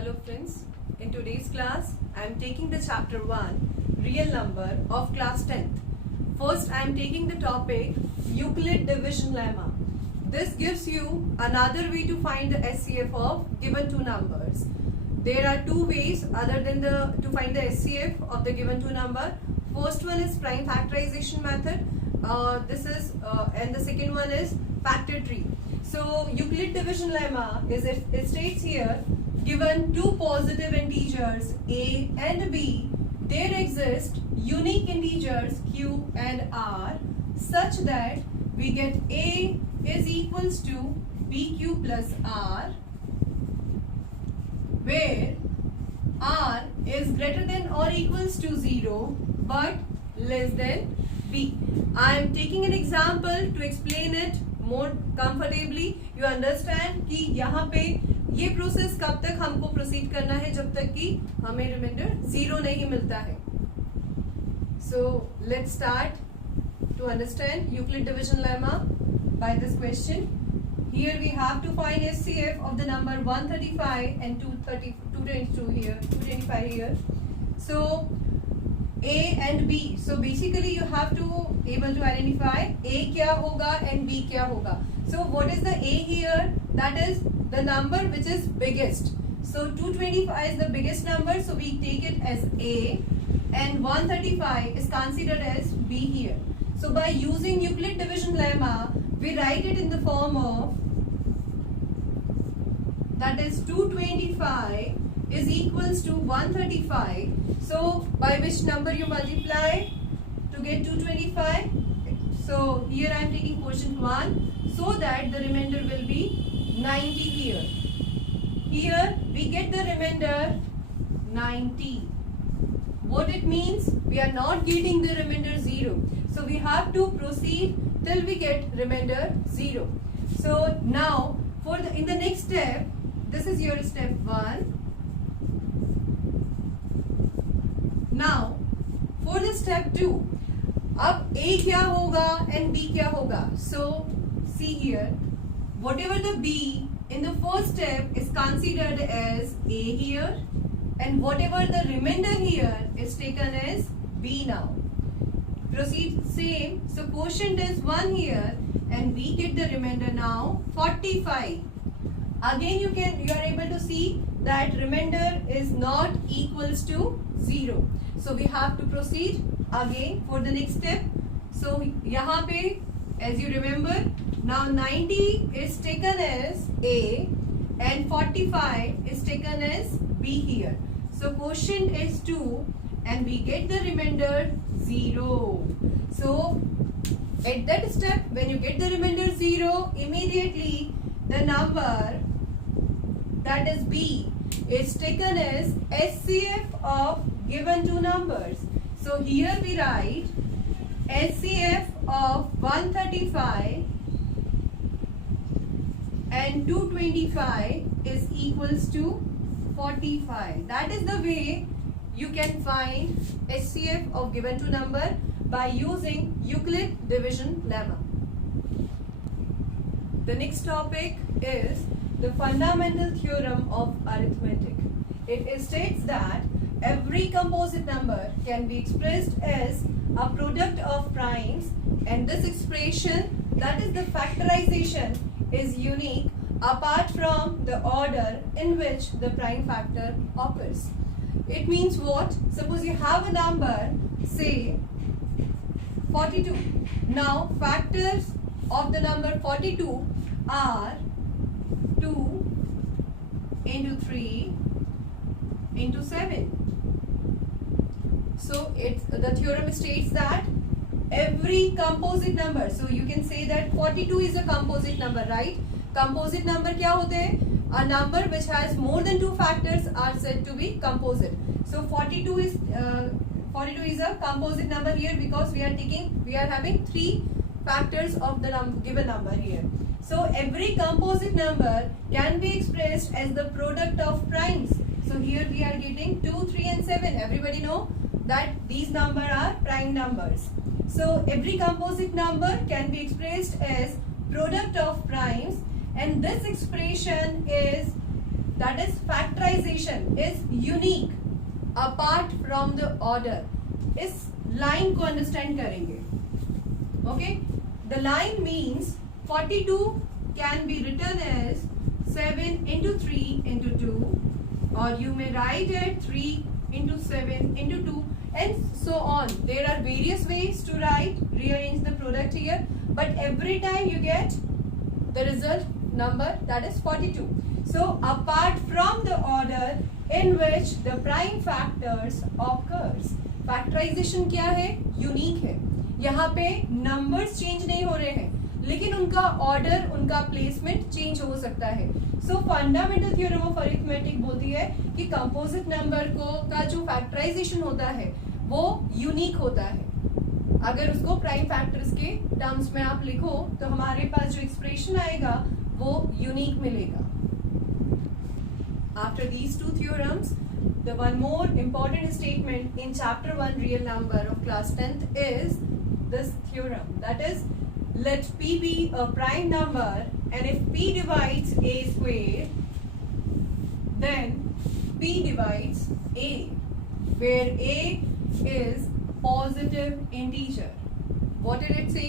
Hello friends, in today's class I am taking the chapter 1 real number of class 10th. First I am taking the topic Euclid division lemma. This gives you another way to find the SCF of given two numbers. There are two ways other than to find the SCF of the given two number. First one is prime factorization method. And the second one is factor tree. So Euclid division lemma is it states here, given two positive integers a and b, there exist unique integers q and r such that we get a is equals to bq plus r, where r is greater than or equals to 0 but less than b. I am taking an example to explain it more comfortably. You understand कि यहाँ पे ये process कब तक हमको proceed करना है जब तक कि हमें रिमाइंडर 0 नहीं मिलता है. So let's start to understand Euclid division lemma by this question. Here we have to find SCF of the number 135 and 222 here, 225 here. So A and B. So basically you have to able to identify A क्या होगा and B क्या होगा. So what is the A here? That is the number which is biggest. So 225 is the biggest number, so we take it as A, and 135 is considered as B here. So by using Euclid division lemma, we write it in the form of, that is 225 is equals to 135. So by which number you multiply to get 225? So here I am taking quotient 1 so that the remainder will be 90 here. Here we get the remainder 90. What it means? We are not getting the remainder 0. So we have to proceed till we get remainder 0. So now in the next step, this is your step 1. Now for the step 2, अब A क्या होगा and B क्या होगा? So see here, whatever the B in the first step is considered as A here, and whatever the remainder here is taken as B now. Proceed same. So quotient is 1 here, and we get the remainder now 45. Again you are able to see that remainder is not equals to 0. So we have to proceed again for the next step. So यहाँ पे, as you remember, now 90 is taken as A and 45 is taken as B here. So quotient is 2 and we get the remainder 0. So at that step, when you get the remainder 0, immediately the number, that is B, is taken as SCF of given two numbers. So here we write SCF of 135 and 225 is equals to 45. That is the way you can find SCF of given two number by using Euclid division lemma. The next topic is the fundamental theorem of arithmetic. It states that every composite number can be expressed as a product of primes, and this expression, that is the factorization, is unique apart from the order in which the prime factor occurs. It means what? Suppose you have a number, say 42. Now factors of the number 42 are 2 into 3 into 7. So the theorem states that every composite number, so you can say that 42 is a composite number, right? Composite number क्या होते हैं? A number which has more than two factors are said to be composite. So 42 is a composite number here because we are having three factors of the given number here. So every composite number can be expressed as the product of primes. So here we are getting 2, 3 and 7. Everybody know that these numbers are prime numbers. So every composite number can be expressed as product of primes, and this expression is that is factorization is unique apart from the order. इस line को understand करेंगे. Okay, the line means 42 can be written as 7 into 3 into 2, or you may write it 3 into 7 into 2, and so on. There are various ways to rearrange the product here, but every time you get the result number, that is 42. So apart from the order in which the prime factors occurs, factorization क्या है? Unique है. यहाँ पे numbers change नहीं हो रहे हैं, लेकिन उनका ऑर्डर, उनका प्लेसमेंट चेंज हो सकता है. सो फंडामेंटल थ्योरम ऑफ अरिथमेटिक बोलती है कि कंपोजिट नंबर को का जो फैक्टराइजेशन होता है वो यूनिक होता है. अगर उसको प्राइम फैक्टर्स के टर्म्स में आप लिखो तो हमारे पास जो एक्सप्रेशन आएगा वो यूनिक मिलेगा. After these two theorems, the one more important statement in chapter 1 real number of class 10th is this theorem, that is, let p be a prime number, and if p divides a square, then p divides a, where a is positive integer. What did it say?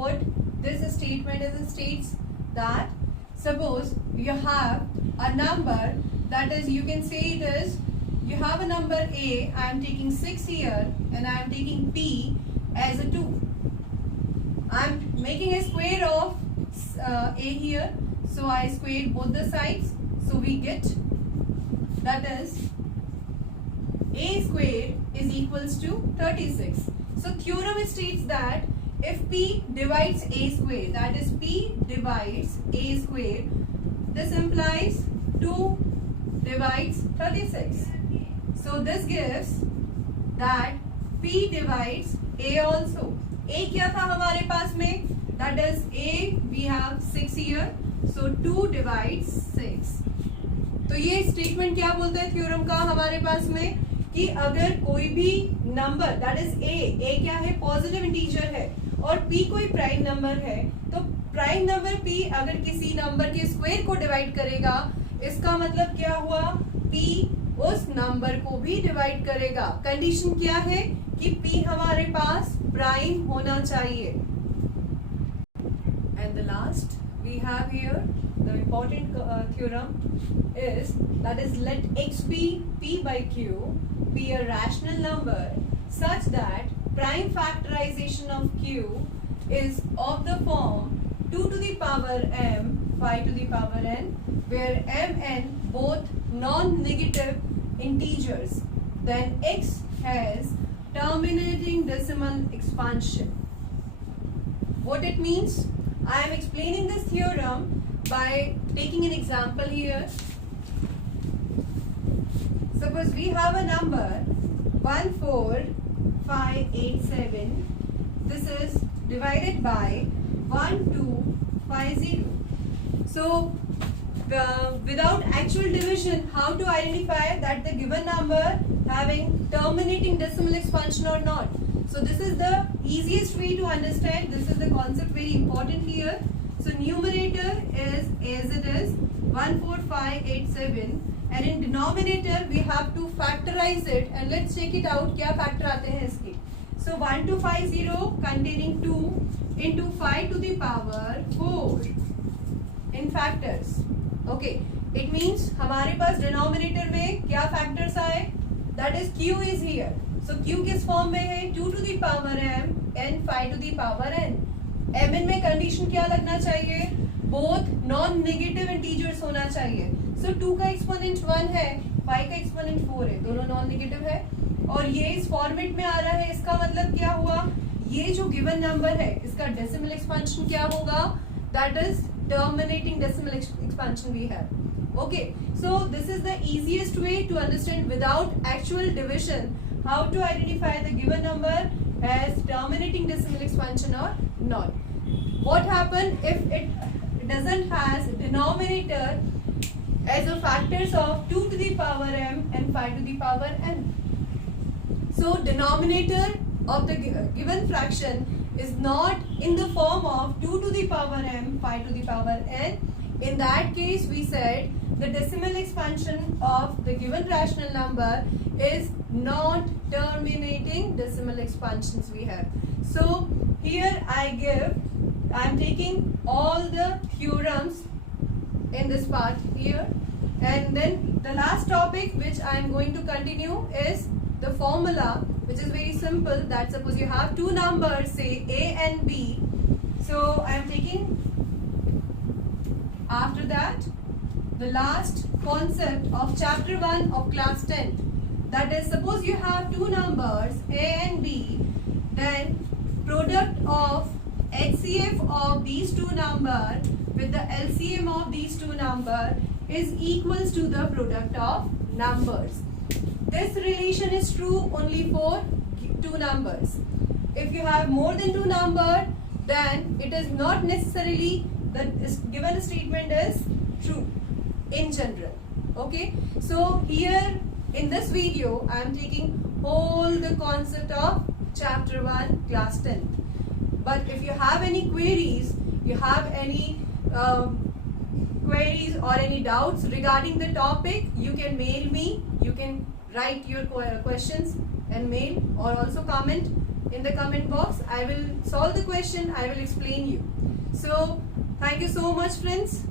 What this statement is, it states that suppose you have a number, that is, you can say it is, you have a number a, I am taking 6 here and I am taking p as a 2. I am making a square of a here, so I squared both the sides, so we get, that is, a square is equals to 36. So theorem states that if p divides a square, that is, p divides a square, this implies 2 divides 36. So this gives that p divides a also. a क्या था हमारे पास में? That is, a we have 6 here, so 2 divides 6. तो ये statement क्या बोलता है theorem का हमारे पास में कि अगर कोई भी नंबर, that is a क्या है? पॉजिटिव इंटीजर है, और p कोई प्राइम नंबर है, तो प्राइम नंबर p अगर किसी नंबर के स्क्वायर को डिवाइड करेगा, इसका मतलब क्या हुआ? p उस नंबर को भी डिवाइड करेगा. कंडीशन क्या है कि p हमारे पास प्राइम होना चाहिए. And the last we have here the important theorem is, that is, let x be p by q be a rational number such that prime factorization of q is of the form 2 to the power m 5 to the power n, where m n both non-negative integers, then x has terminating decimal expansion. What it means? I am explaining this theorem by taking an example here. Suppose we have a number 14587. This is divided by 1250. So without actual division, how to identify that the given number having terminating decimal expansion or not? So this is the easiest way to understand. This is the concept very important here. So numerator is as it is 14587, and in denominator we have to factorize it, and let's check it out. क्या factor आते हैं इसके? So 1250 containing 2 into 5 to the power 4 in factors. Okay, it means हमारे पास denominator में क्या factors आए? That is, q is here. So q किस form में है? 2 to the power m and 5 to the power n. mn में condition क्या लगना चाहिए? बोथ नॉन नेगेटिव इंटीजर्स होना चाहिए. So 2 का एक्सपोनेंट 1 है, 5 का एक्सपोनेंट 4 है, दोनों नॉन नेगेटिव है, और ये इस फॉर्मेट में आ रहा है. इसका मतलब क्या हुआ? ये जो गिवन नंबर है इसका डेसिमल एक्सपेंशन क्या होगा? That is terminating decimal expansion we have. Okay, so this is the easiest way to understand without actual division how to identify the given number as terminating decimal expansion or not. What happens if it doesn't has denominator as a factors of 2 to the power m and 5 to the power n? So denominator of the given fraction is not in the form of 2 to the power m, 5 to the power n. In that case, we said the decimal expansion of the given rational number is non-terminating decimal expansions we have. So here I'm taking all the theorems in this part here, and then the last topic which I am going to continue is the formula, which is very simple. That suppose you have two numbers, say A and B. So I am taking after that the last concept of chapter 1 of class 10. That is, suppose you have two numbers A and B, then product of HCF of these two numbers with the LCM of these two numbers is equals to the product of numbers. This relation is true only for two numbers. If you have more than two numbers, then it is not necessarily that this given statement is true in general. Okay, so here in this video I am taking all the concept of chapter 1 class 10. But if you have any queries, you have any queries or any doubts regarding the topic, you can mail me, you can write your questions and mail, or also comment in the comment box. I will solve the question, I will explain you. So thank you so much, friends.